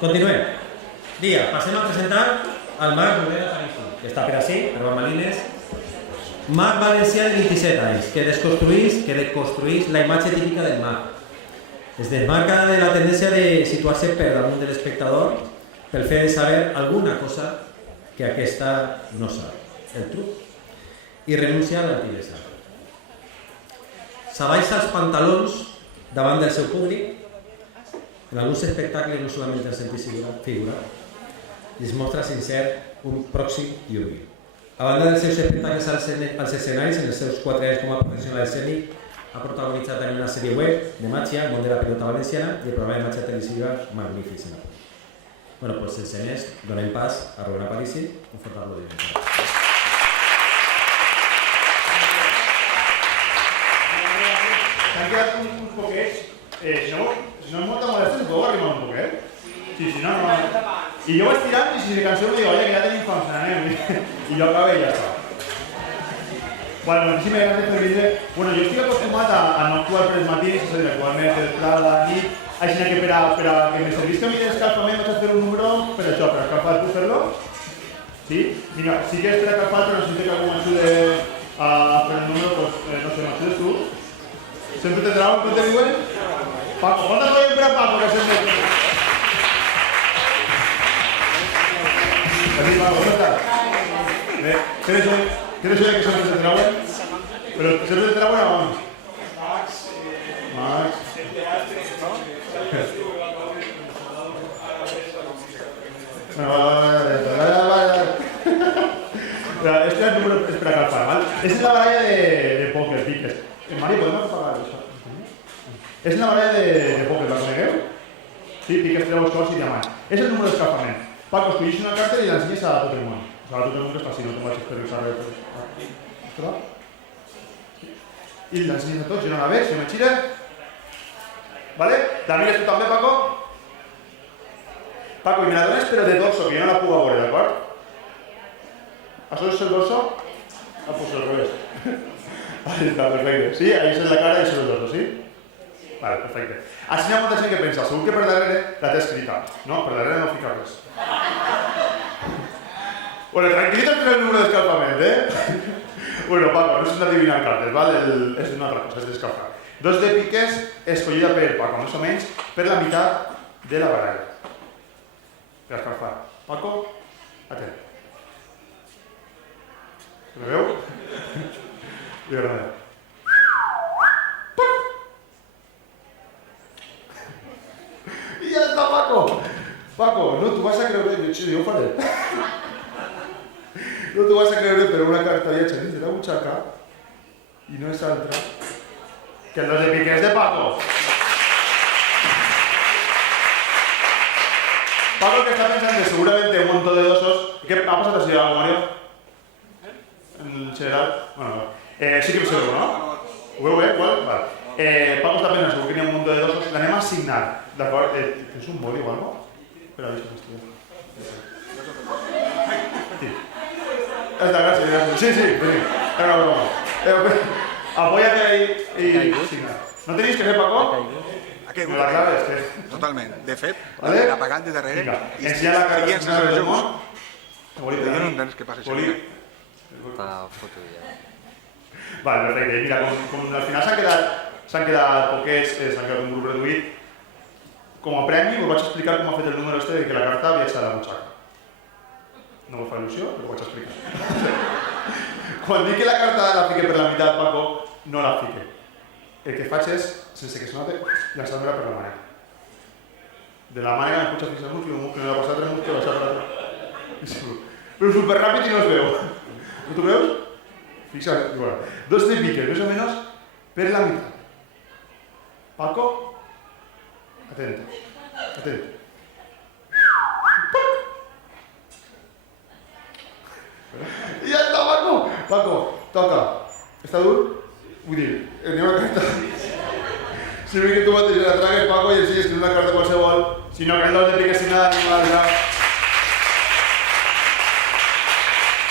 Continuem. Dia, passem a presentar el Marc Morera Parisi, que està per ací, per Bambalines. Marc valencià de 27 anys, que deconstruís la imatge típica del Marc. Es desmarca de la tendència de situar-se per damunt de l'espectador pel fet de saber alguna cosa que aquesta no sap, el truc, i renuncia a l'antillesa. S'abaixa els pantalons davant del seu públic. En alguns espectacles, no solament en sentit figurat, es mostra sincer un pròxim i humil. A banda dels seus espectacles als escenaris, en els seus 4 anys com a professional escènic, ha protagonitzat també una sèrie web de màgia, el món de la pilota valenciana, i el programa de màgia televisiva Magnífica. Bueno, doncs sense més, donem pas a Rubén Parisi, un fort aplaudiment. S'han quedat uns poquets, si no és molta molèstia, us podeu arrimar un poquet? Sí, si no, no. I jo vaig tirant i si se canseu me diu, oye, que ja tenim fams, anem. I jo acabo i ja està. Bueno, moltíssimes gràcies per vindre. Bueno, jo estic acostumat a no actuar per els matins, és a dir, actuar més a la nit, així que per a que me servisca a mi d'escalfament vaig a fer un número per això, per escalfar tu fer-lo. Sí? Vinga, sí que és per escalfar, però necessito que algú m'ajude a fer el número, doncs, no sé, m'ajudes tu? Sempre te trau, com te diuen? Paco, ¿cuántas voy a esperar Paco que se mete? Así, Paco, ¿cómo estás? ¿Quieres oír que siempre te trauen? Pero siempre te trauen a vamos. Max. Bueno, vale. Este es el número que espera calfar, ¿vale? Esta es la baralla de póker, piques. Mario, ¿podemos apagar eso? És una baralla de póker, la conegueu? Sí, piques, treus, cors i diamants. És el número d'escalfament. Paco, escollix una carta i l'ensenyes a tot el món. O sigui, a tot el món que està així, no te'n vaig explicar res. I l'ensenyes a tots, jo no la veig, si me xira. Vale? La mires tu també, Paco? Paco, i me la dones però de dorso, que jo no la puc veure, d'acord? Això és el dorso? Ah, pues al revés. Ahí está, perfecte. Sí, ahí és la cara i això és el dorso, sí? Vale, perfecte. Així hi ha molta gent que pensa, segur que per darrere la té escrita. No, per darrere no fica res. Bueno, tranquil·litat per el número d'escalfament, Bueno, Paco, no és un adivinar cartes, val? És una altra cosa, és d'escalfar. Dos de piques escollida per Paco, més o menys, per la meitat de la baralla. Per escalfar. Paco, atent. Me veu? I ara I ja està, Paco! Paco, no t'ho vas a creure, jo ho faré. No t'ho vas a creure, però una carta viatge dins de la butxaca i no és altra que los de piques de Paco. Paco que està pensant que seguramente un montón de dosos... ¿Qué ha passat així, Mario? En general? Bueno, sí que ho sé, ¿no? Ho veu bé? Vale. Paco està pensant segur que n'hi ha un munt de dosos. L'anem a assignar, d'acord? Tens un boli o alguna cosa? Espera, deixa'm estudiar. Sí. Està, gràcies. Sí, vení. Era una broma. Apóyate ahí y signar. ¿No tenéis que ser, Paco? Ha caigut. La clave és que... Totalment. De fet, Vale? l'ha pagat de darrere i Ensenyar la carta ens assignar del jocs. món. Jo no entenc què passa Boli. sempre. Està foto ja. Vale, perfecte. Mira, com al final s'han quedat poquets, s'han quedat un grup reduït, com a premi us vaig explicar com ha fet el número este de que la carta viatja a la butxaca. No us fa il·lusió, però ho vaig explicar. Quan dic que la carta la fique per la meitat, Paco, no la fique. El que faig és, sense que es note, llançar-me-la per la mànega. De la mànega em puja fins al muscle, no la passa l'altre muscle, baixar l'altre. Però superràpid i no es veu. No t'ho veus? Fixa't, igual. Dos de piques, més o menys, per la meitat. Paco, atento. I ja està, Paco! Paco, toca. Està dur? Vull dir, n'hi ha una carta. Si ve que tu mateix la tragues, Paco, i així escriu una carta qualsevol, si no que el dos de piques sin nada ni una altra.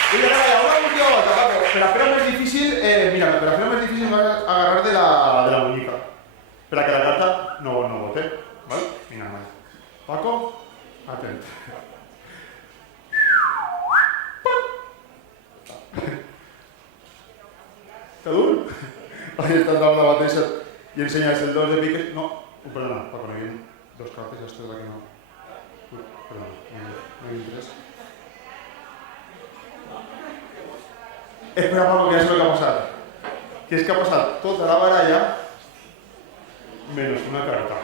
I ara, una última volta, Paco. Per a fer-ho més difícil, mira, per a fer-ho més difícil vas a agarrar de la muñeca. Per a que la carta no bote. ¿Vale? Vinga, vale. Paco, Atent. Està dur? Ahí està entrant la mateixa i ensenyes el 2 de piques. No, perdona, Paco, no hi ha dos cartes, esto es la que no. Perdona, no hi ha tres. Espera, Paco, que ja sé el que ha passat. Que és que ha passat tota la baralla menys una carta.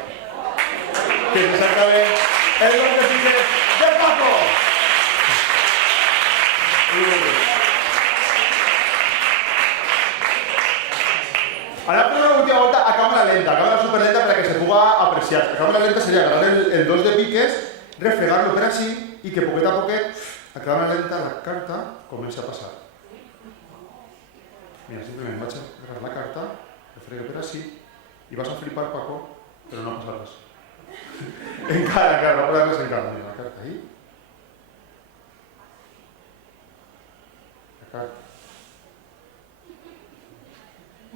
Que és exactament el 2 de piques de Paco! Ahora por una última vuelta a cámara superlenta para que se pueda apreciar. A cámara lenta sería agarrar el 2 de piques, refregarlo per así y que poquet a poquet, a cámara lenta la carta comience a pasar. Mira, simplement vaig a agarrar la carta, refrego per así y vas a flipar, Paco, pero no pasa res. Encara, no pasa res encara. Mira, la carta ahí. La carta.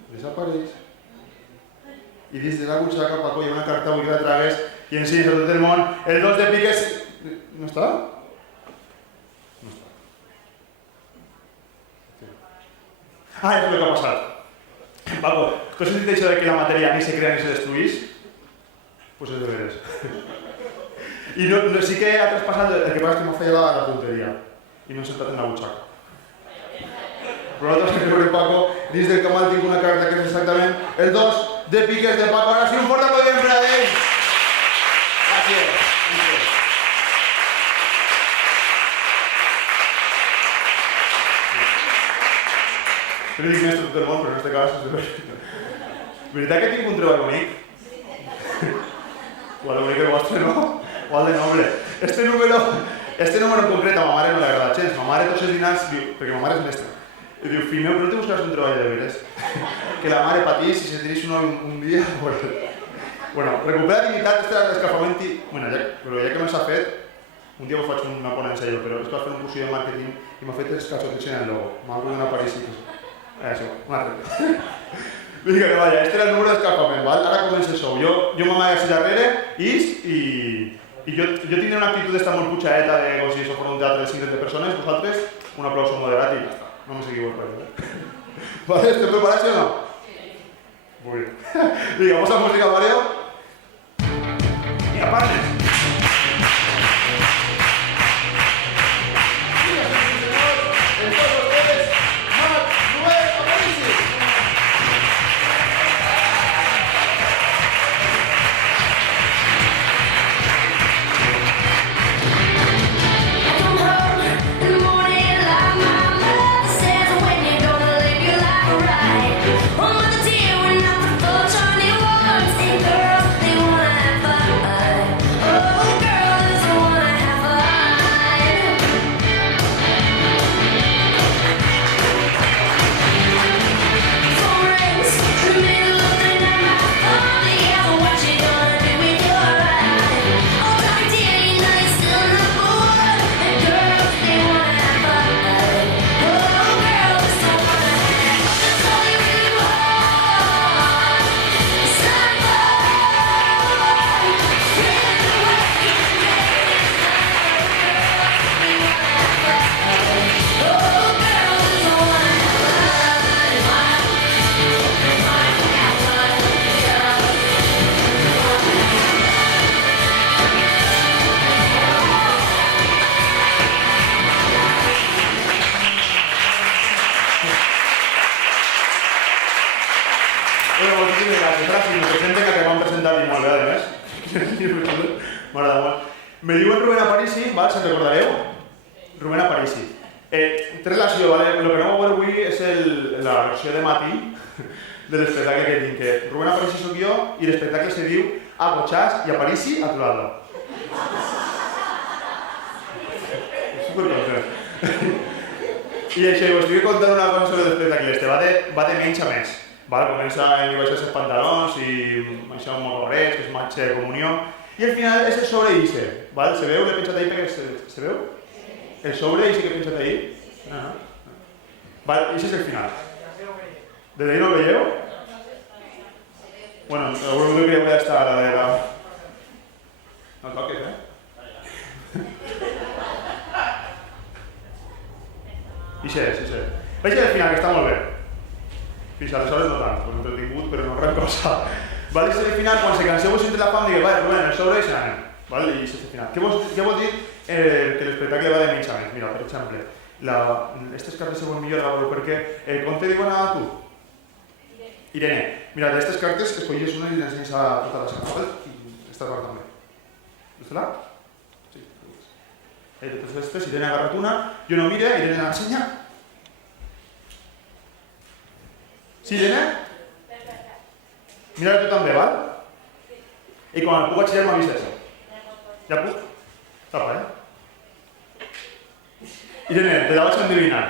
Desapareix i dins de la butxaca, Paco, hi ha una carta, vull que la tragues i ensenyes a tot el món. El 2 de piques... No està? No està. Ah, és el que ha passat. Paco, ¿tú has sentido eso de que la materia ni se crea ni se destruís? Pues es de veres. I no, sí que ha traspasat, el que passa és que m'ha fallat la punteria i no he sentat en la butxaca. Però nosaltres que veure Paco, dins del camal tinc una carta que és exactament el 2 de piques de Paco. Ara sí, un fort aplaudiment per a ell. Gràcies. Jo li dic més a tot el món, però en aquest cas és de veritat que tinc un treball bonic? O el bonic el vostre no? O el de noble? Este número en concret a ma mare no li agrada gens. Ma mare tots els dinars diu, perquè ma mare és mestra. I diu, fill meu, no te buscaràs un treball de veres? Que la mare patís i se tenís un dia... Bueno, recuperar dignitat, este era l'escalfament i... Bueno, però ja que me s'ha fet, un dia vos faig una ponència jo, però és que vaig fer un cursi de màrqueting i m'ha fet els calçotets en el logo. M'ha obrit una París i... Això, un altre. Vinga, que vaya, este era el número d'escalfament, val? Ara comença el show. Jo m'amago així darrere, i jo tindré una actitud d'estar molt putxaeta de com si això fos un teatre de 50 persones, vosaltres un aplauso moderat i ja està. No me equivoco, ¿vale? ¿Estás preparado o no? Muy bien. Venga, vamos a la música, Mario. Venga, partners. Me diuen Rubén Aparici, ¿vale? ¿Se recordareu? Rubén Aparici. Té relació, ¿vale? Lo que no m'ho avui és la versió de matí de l'espectacle que tinc. Que Rubén Aparici soc jo i l'espectacle se diu Agochás i Aparici a tu lado. És supercontent. I això, us estic contant una cosa sobre l'espectacle. Este va de menys a més. Comença en baixar els pantalons i això amb motorets, que és matxa de comunió. I al final és el sobre Ise, ¿vale? Se veu? L'he penjat ahí perquè se veu? El sobre Ise que he penjat ahí? No. Vale, Ise és el final. ¿Desde ahí no lo veieu? Bueno, seguro que ja voy a estar a la de la... No toques, I sé. Vaig al final, que està molt bé. Fins aleshores no tant, pues entretingut, però no res cosa. Vale, és el final, quan se canseu entre la fam, digueu, vale, Rubén, el sobre i se n'anem. Vale, i és el final. Què vol dir que l'espectacle va de menys a menys? Mira, per exemple, aquestes cartes se veuen millor a veure perquè com te diuen a tu? Irene. Mira, d'aquestes cartes escollies una i l'ensenyes a tota la sala, ¿vale? I esta part també. ¿Viste-la? Sí. De totes aquestes, Irene ha agarrat una, jo no mire, Irene l'ensenya. Sí, Irene? Mira tu també, val? I quan el puc aixillar m'avises. Ja puc? Tapa, Irene, te la vaig endevinar.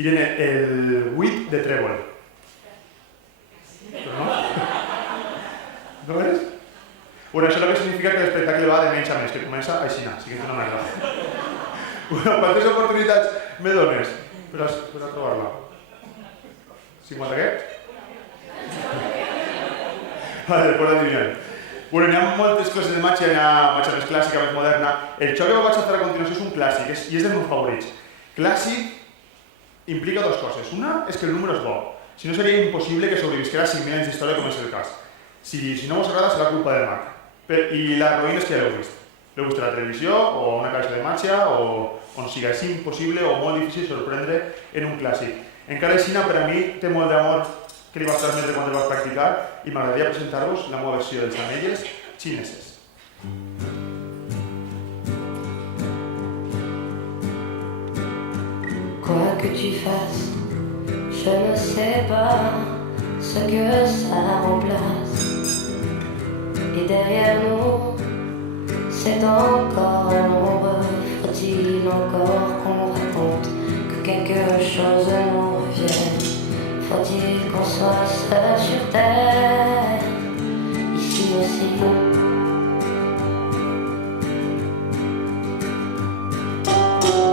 Irene, el 8 de trèvol. No? No és? Bueno, això és el que significa que l'espectacle va de menys a més, que comença així, sí que és una merda. Bueno, quantes oportunitats me dones per a trobar-la? 50 què? Vale, pues adivinant. Bueno, hi ha moltes classes de màgia, hi ha màgia més clàssica, més moderna. El xoc que vaig a fer a continuació és un clàssic, i és dels meus favorits. Clàssic implica dues coses. Una és que el número és bo. Si no, seria impossible que sobrevisquera 5.000 anys d'història com és el cas. Si no us agrada, serà culpa del mag. I l'heroïna és que ja l'heu vist. L'heu vist a la televisió, o a una caixa de màgia, o on sigui. És impossible o molt difícil sorprendre en un clàssic. Encara així, per a mi, té molt d'amor que li vaig transmetre quan el vaig practicar i m'agradaria presentar-vos la meva versió dels anelles xineses. Quoi que tu fasses, je ne sais pas ce que ça remplace. Et derrière nous, c'est encore l'ombre. Faut-il encore qu'on raconte que quelque chose nous revienne? Faut-il qu'on soit seul sur terre, ici aussi?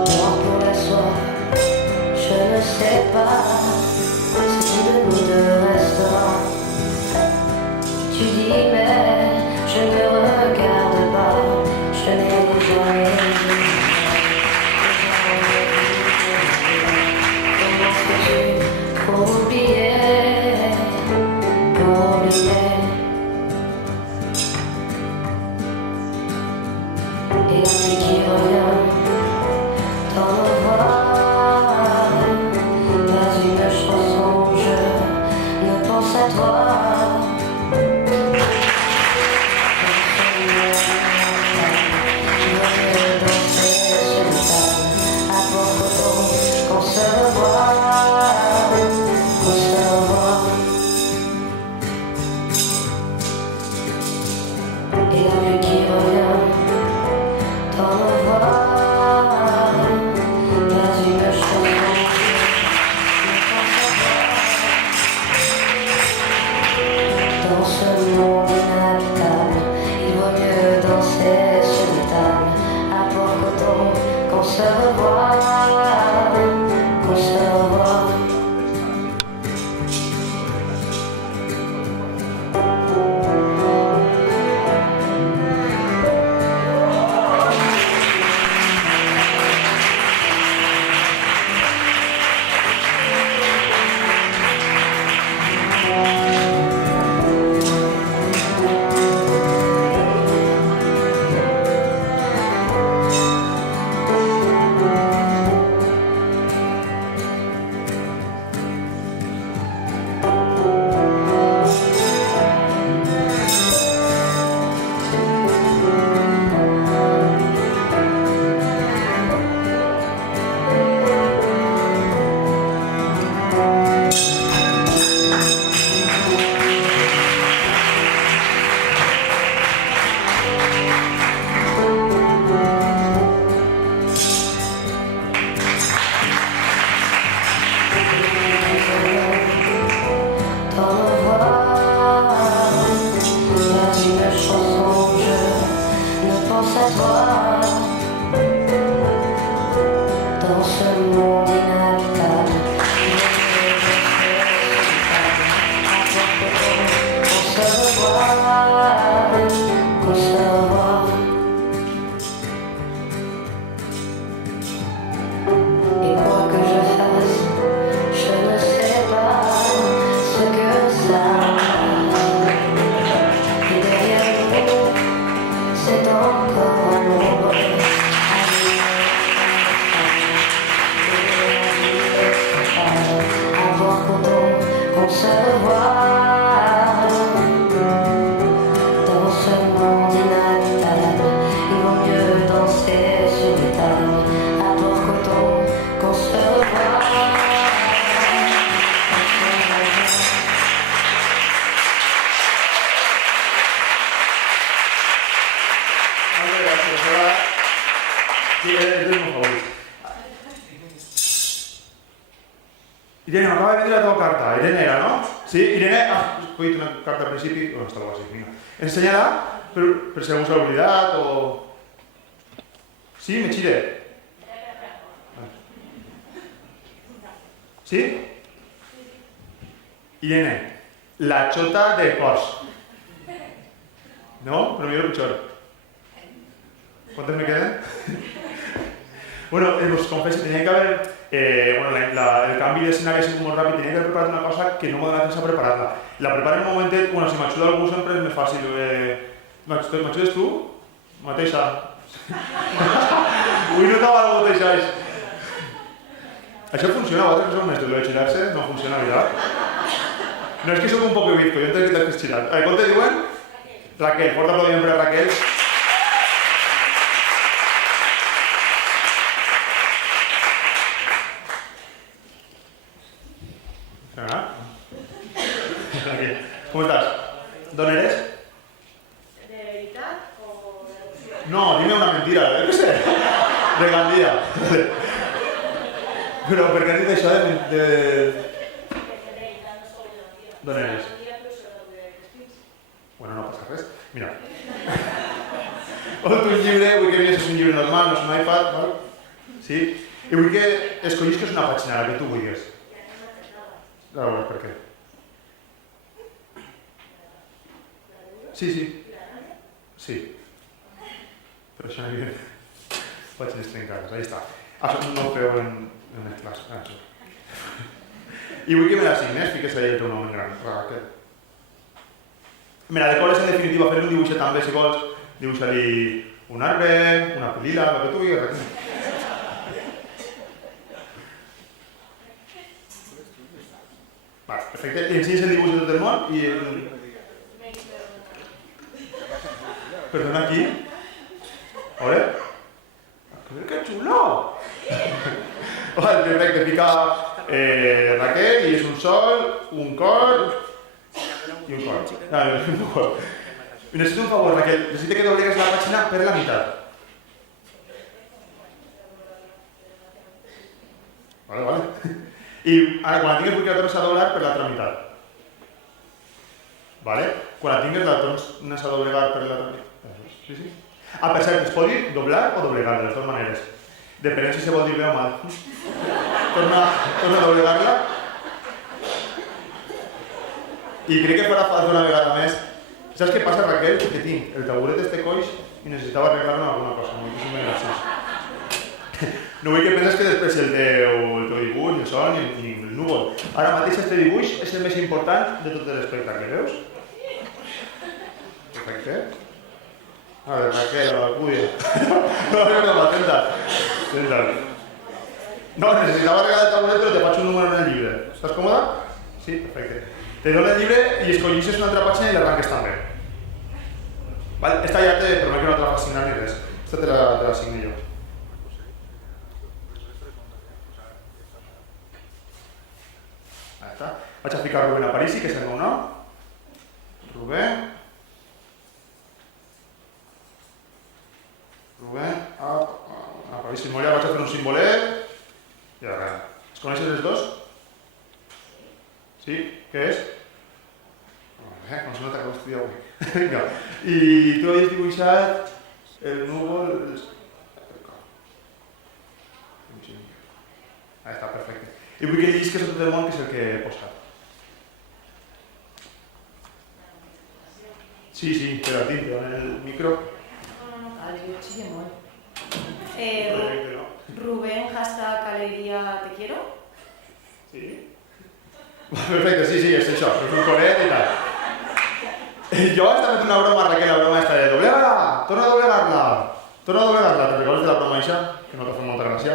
Moi pour la soif, je ne sais pas ce qui de nous deux restera. Tu dis mais je ne regarde pas, je n'ai jamais vu. Comment est-ce que tu peux oublier, et la nuit qui revient dans nos voix, pas une chanson, je ne pense à toi. Qu'on se revoie. Sí, és el meu favorit. Irene, m'acaba de vendre la teva carta. Irene era, no? Sí, Irene, has escollit una carta al principi. On està quasi? Vinga. Ensenya-la per si algú s'ha oblidat o... Sí, me xire. Sí? Irene, la xota de cos. ¿No? Pero mira lo pichón. ¿Cuántos me quedan? Bueno, os confieso, tenía que haber... el cambio de escena que ha sido muy rápido, tenía que haber preparado una cosa que no me da la a prepararla. La preparé en un momento, bueno, si m'ajuda algú sempre és més fàcil. M'ajudes tu? Mateixa. Avui no t'ava la mateixa. Això funciona, vosaltres que sou més de lo de xirar-se, no funciona, veritat? No, és que sóc un poc bizco, jo entenc que t'has xirat. A ver, com te diuen? Raquel, fort aplaudiment per a Raquel. ¿Cómo estás? ¿Dónde eres? ¿De veritat o de... No, dime una mentira, ¿qué sé? De Gandía. Pero, ¿por qué has dicho eso de... ¿Dónde eres? Bueno, no passa res. Mira. Otro llibre, vull que veies és un llibre normal, no és un iPad, ¿vale? Sí? I vull que escollisques una pàgina, la que tu vulguis. Ara veuràs per què. Sí, sí. Sí. Però això no hi ha... Pàgines trencades, ahí està. Això no ho feu en les classes. I vull que me la signes, fiques allà el teu nom en gran. Raquel. Me la decores en definitiva, fer un dibuixet també, si vols. Dibuixar-hi un arbre, una pelila, el que tu vulguis. Vale, perfecte. I ensenyes el dibuix de tot el món i... Perdona, aquí? A veure? ¡Qué chulo! Vale, perfecte. Fica Raquel i és un sol, un cor i un cor. Un cor. Necesito un favor, Raquel. Necesito que doblegues la pàgina per la meitat. Vale, vale. I ara, quan la tingues, vull que la tornes a doblar per l'altra meitat. Vale? Quan la tingues, la tornes a doblegar per l'altra meitat. Sí, sí. Ah, per cert, es pot dir doblar o doblegar, de les dues maneres. Depenent si se vol dir bé o mal. Torna a doblegar-la. I crec que farà falta una vegada més. Saps què passa, Raquel? Que tinc el taburet este coix i necessitava arreglar-me alguna cosa. No vull que penses que després el teu dibuix, el sol ni el núvol. Ara mateix este dibuix és el més important de tot l'espectacle, veus? Perfecte. A veure, Raquel, a la cuia. No, atenta. No, necessitava arreglar el taburet però te faig un número en el llibre. Estàs còmode? Sí, perfecte. Te dono el llibre i escollisses una altra pàgina i l'arranques també. Vale? Esta ja te promet que no te la vas signar ni res. Esta te la signo jo. Ahí està. Vaig a ficar Rubén Aparici, que és el meu nom. Rubén Aparici. Molt ja vaig a fer un simbolet. I ara, els coneixes els dos? Sí? Què és? Com se nota que ho estudia avui. Vinga. I tu havies dibuixat el núvol... Ahí està, perfecte. I vull que llisques a tot el món, que és el que he posat. Sí, però a ti, te donen el micro. Jo xille molt. Rubén, hashtag alegría te quiero. Sí? Perfecte, sí, és això, és un coret i tal. Jo estava fent una broma, Raquel, la broma esta de doblega-la, torna a doblegar-la. ¿Te recordes de la broma eixa? Que no t'ha fet molta gràcia.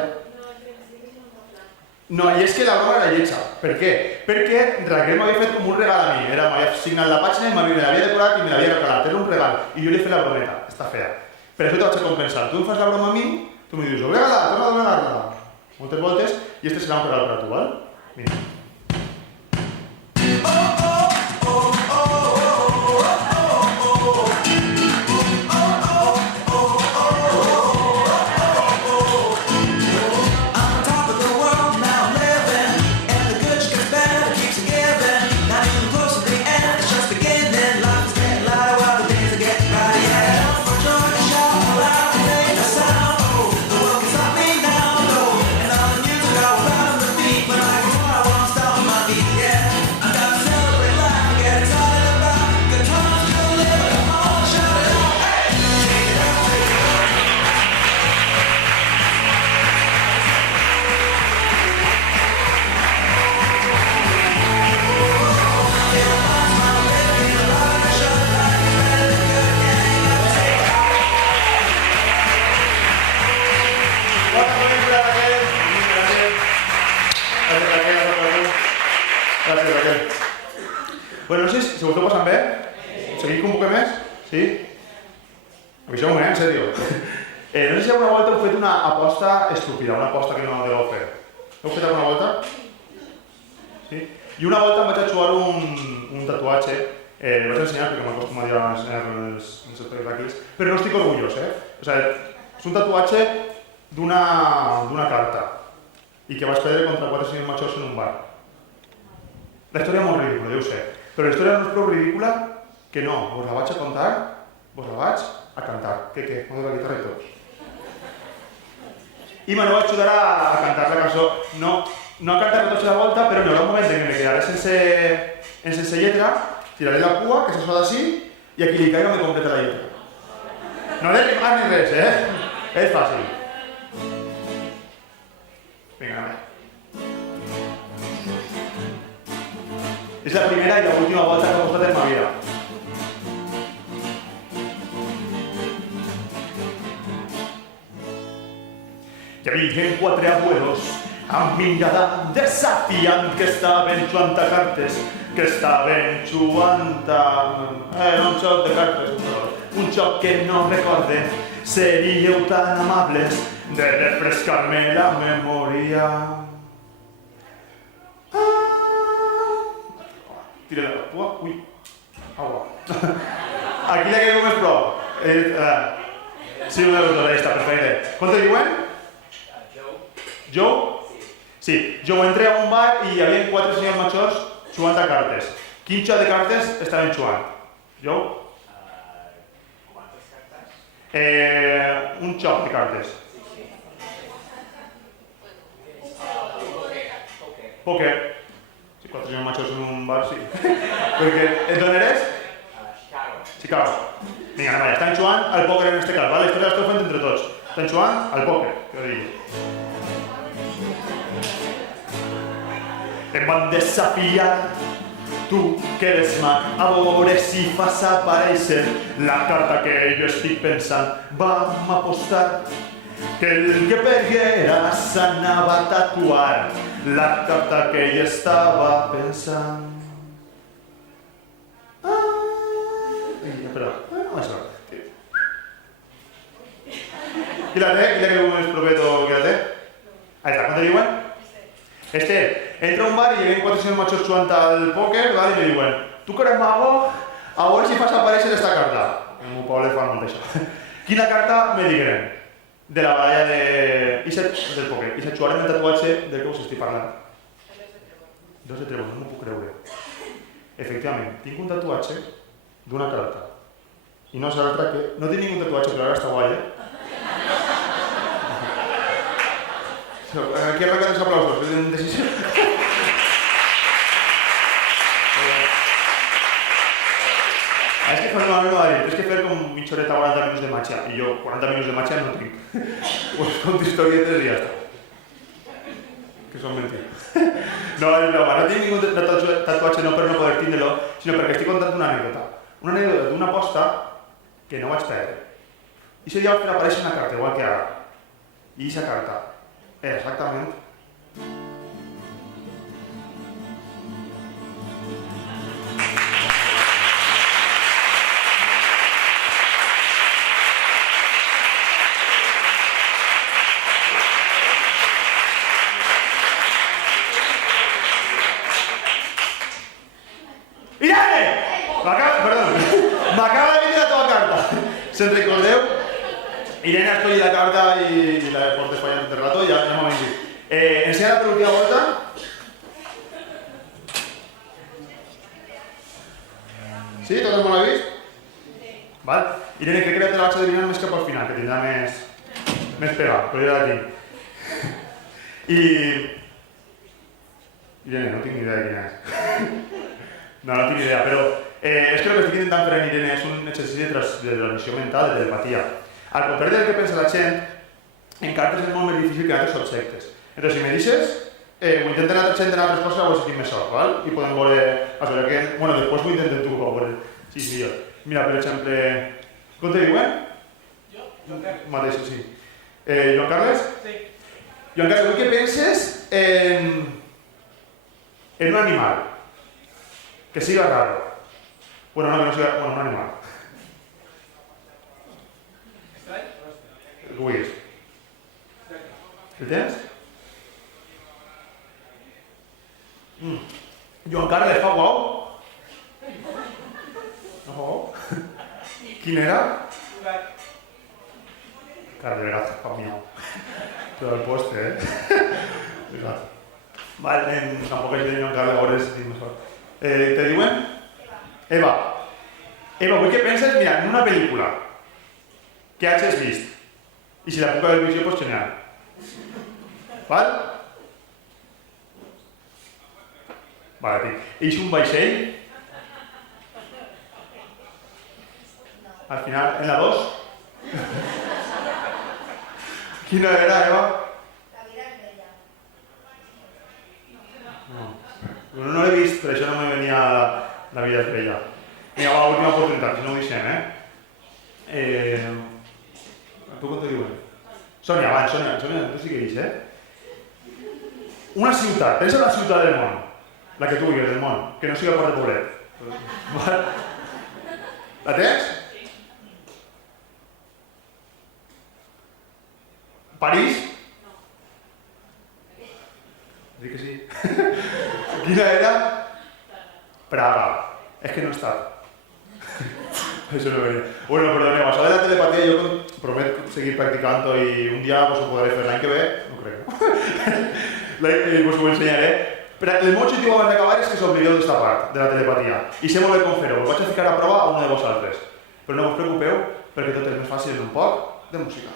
No, i és que la broma era lletja. Per què? Perquè Raquel m'havia fet com un regal a mi. M'havia signat la pàgina i me l'havia decorat i me l'havia regalat. Era un regal. I jo li he fet la brometa. Està fea. Per això te vaig a compensar. Tu em fas la broma a mi, tu em dius, doblega-la, torna a doblegar-la. Moltes voltes, i este serà un regal per a tu, val? Mira. Bueno, no sé si ho esteu passant bé. Seguim un poc més? Sí? Aviseu-me, en sèrio. No sé si alguna volta heu fet una aposta estúpida, una aposta que no deveu fer. Heu fet alguna volta? Sí? I una volta em vaig a jugar un tatuatge, el vaig ensenyar perquè m'acostuma a dir a ensenyar els espectacles, però no estic orgullós, O sigui, és un tatuatge d'una carta i que vaig perdre contra 4 senyors majors en un bar. La història és molt ridícula, ja ho sé, però la història no és prou ridícula que no, vos la vaig a contar, vos la vaig a cantar. Què? M'ho de la guitarra i tots. I me vaig ajudar a cantar la cançó, no a cantar tota la volta, però hi haurà un moment en què me quedaré sense lletra, tiraré la cua, que se soda així, i aquí li caiga me completa la lletra. No he de rimar ni res, És fàcil. Vinga, anem. És la primera i l'última volta que he posat en ma vida. Hi havia 4 abuelos amb mirada desafiant que estaven jugant a cartes, que estaven jugant a... Era un joc de cartes, un joc que no recorde. Seríeu tan amables de refrescar-me la memòria. Tira la cua. Ui. Agua. Aquí la que més prou. Sí, una doctora, està perfecte. Com te diuen? Joe? Sí, Joe entré a un bar i hi havia 4 senyors majors jugant a cartes. Quin joc de cartes estaven jugant? Joe? ¿Cuántas cartas? Un joc de cartes. Póquer. Si 4 senyors majors en un bar, sí. Perquè, d'on eres? Chicago. Chicago. Vinga, anem allà. Estan jugant al pòquer en este cas, ¿vale? La història l'esteu fent entre tots. Estan jugant al pòquer, que ho digui. Em van desafiar, tu que eres mag, a veure si fas aparèixer la carta que jo estic pensant. Vam apostar que el que perguera s'anava a tatuar la carta que ell estava pensant. Espera, això. Qui la té? Qui la que més proveto que la té? Ahí està, com te diuen? Entra a un bar i lleguen 4 senyors majors jugant al pòquer, ¿vale? I me diuen, tu que eres mago, a veure si fas aparèixer esta carta. En meu poble fan molt això. Quina carta me digueren? De la baralla del pòquer. I se jugarem el tatuatge del que us estic parlant. 2 de trèvol, no m'ho puc creure. Efectivament, tinc un tatuatge d'una carta. I no és l'altra que... No tinc ningú tatuatge, però ara està guai, Aquí arrancan els aplausos, és decisió. És que fer una va dir, tens que fer com mitja horeta 40 minuts de matxa, i jo 40 minuts de matxa no tinc. Pues conto historietes i ja està. Que són mentides. No, és broma, no tinc ningú tatuatge no per no poder tindre-lo, sinó perquè estic contant una anècdota. Una anècdota d'una aposta que no vaig perdre. I aquest dia vaig fer aparèixer una carta, igual que ara. I aquesta carta era exactament m'acaba de venir la teva carta. Se'n recordeu? Irene ha escollit la carta i la portes fallant tot el rato, ja m'ha venit. Ensenya per l'última volta. Sí? Tot el món l'ha vist? Val? Irene, crec que te la vaig adivinar més cap al final, que tindrà més pegat, però ja la tinc. Irene, no tinc ni idea de quina és. No tinc ni idea, però és que el que estic intentant fer en Irene és un exercici de transmissió mental, de telepatia. Al contrari del que pensa la gent, en cartes és molt més difícil que en altres objectes. Entonces, si me deixes, ho intenten altra gent en altres coses, a veure si tinc més sort, val? I podem veure... Bueno, després ho intenten tu, a veure si és millor. Mira, per exemple... Com te diuen? Jo, Joan Carles. Mateix, sí. Joan Carles? Sí. Joan Carles, vull que penses en un animal. Que siga raro. Bueno, no, que no siga... Bueno, un animal. El que vulguis. El tens? Joan Carles fa guau? No fa guau? Quin era? Carles, fa miau. Pero el poste, Exacto. Vale, tampoco es de Joan Carles, ahora es mejor. ¿Te diuen? Eva. Eva, vull que penses, mira, en una pel·lícula que hagis vist. I si la puc haver vist jo, pues genial. Val? Vale, tinc. Eix un vaixell. Al final, en la 2. Quina era, Eva? La vida és bella. No l'he vist, per això no me venia la vida és bella. Vinga, va, última oportunitat, si no ho deixem, Tu com te diuen? Sònia, abans, Sònia, tu sí que dius, Una ciutat, pensa en la ciutat del món. La que tu vulguis, del món, que no sigui Port de Poblet. La tens? París? Dic que sí. Quina era? Praga. És que no he estat. Eso no venía. Bueno, perdoneu, això de la telepatía yo prometo seguir practicando y un día pues, lo podré hacer. L'any que ve, no creo. Pues ho ensenyaré. Però el meu objectiu abans d'acabar és que s'oblideu d'esta part, de la telepatia. I sé molt bé com fer-ho. Us vaig a ficar a prova a un de vosaltres. Però no us preocupeu, perquè tot és més fàcil en un poc de música.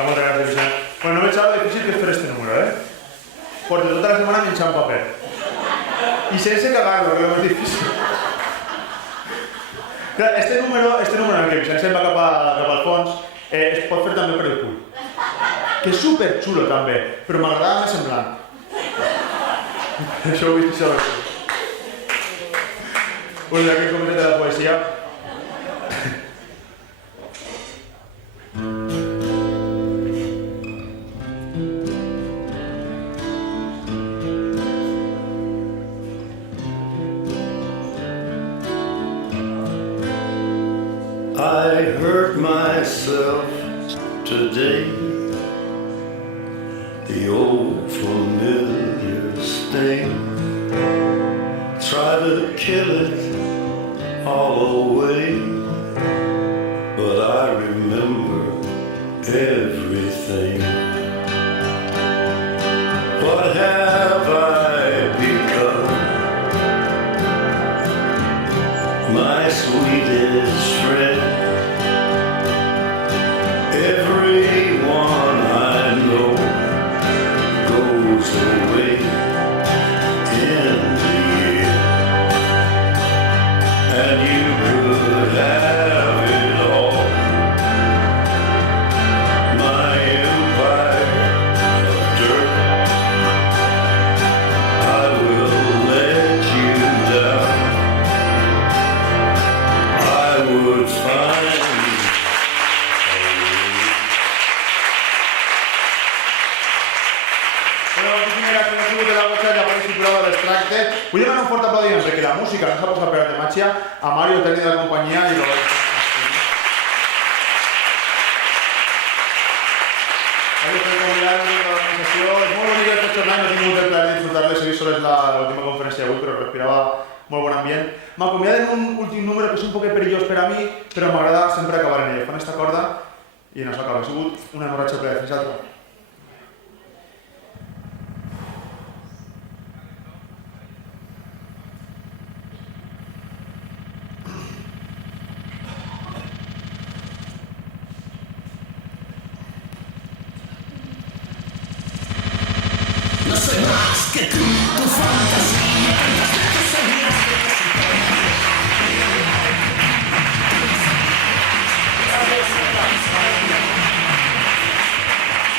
Moltes gràcies, Vicent. Bueno, no veig ara lo difícil que és fer este número, Porto tota la setmana minxant paper. I sense cagar-lo, que és el més difícil. Clar, este número en el que Vicent se'n va cap al fons es pot fer també per el cul. Que és superxulo també, però m'agradava més semblant. Això ho he vist, això. Bueno, ja que he comentat de la poesia. I hurt myself today. The old familiar sting. Try to kill it all away, but I remember everything. What have I become? My sweetest friend. Everyone I know goes away in the end, and you could have it all. My empire of dirt, I will let you down. I would find Vull demanar un fort aplaudiment perquè la música no s'ha posat per art de màgia a Mario, el tècnic de la companyia, i Robert. És molt bonic aquest tornant, no he tingut el plaer de disfrutar-les, he vist sols l'última conferència d'avui, però respirava molt bon ambient. M'acomiaden un últim número que és un poc perillós per a mi, però m'agrada sempre acabar en ell. Fan esta corda i no s'acaba. Ha sigut una hemorratxa plaer. Fins altra. no soy más que tú, tu fantasía.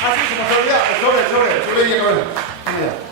Ah, sí, se me ha olvidado. El sobre y el cabello. Mira.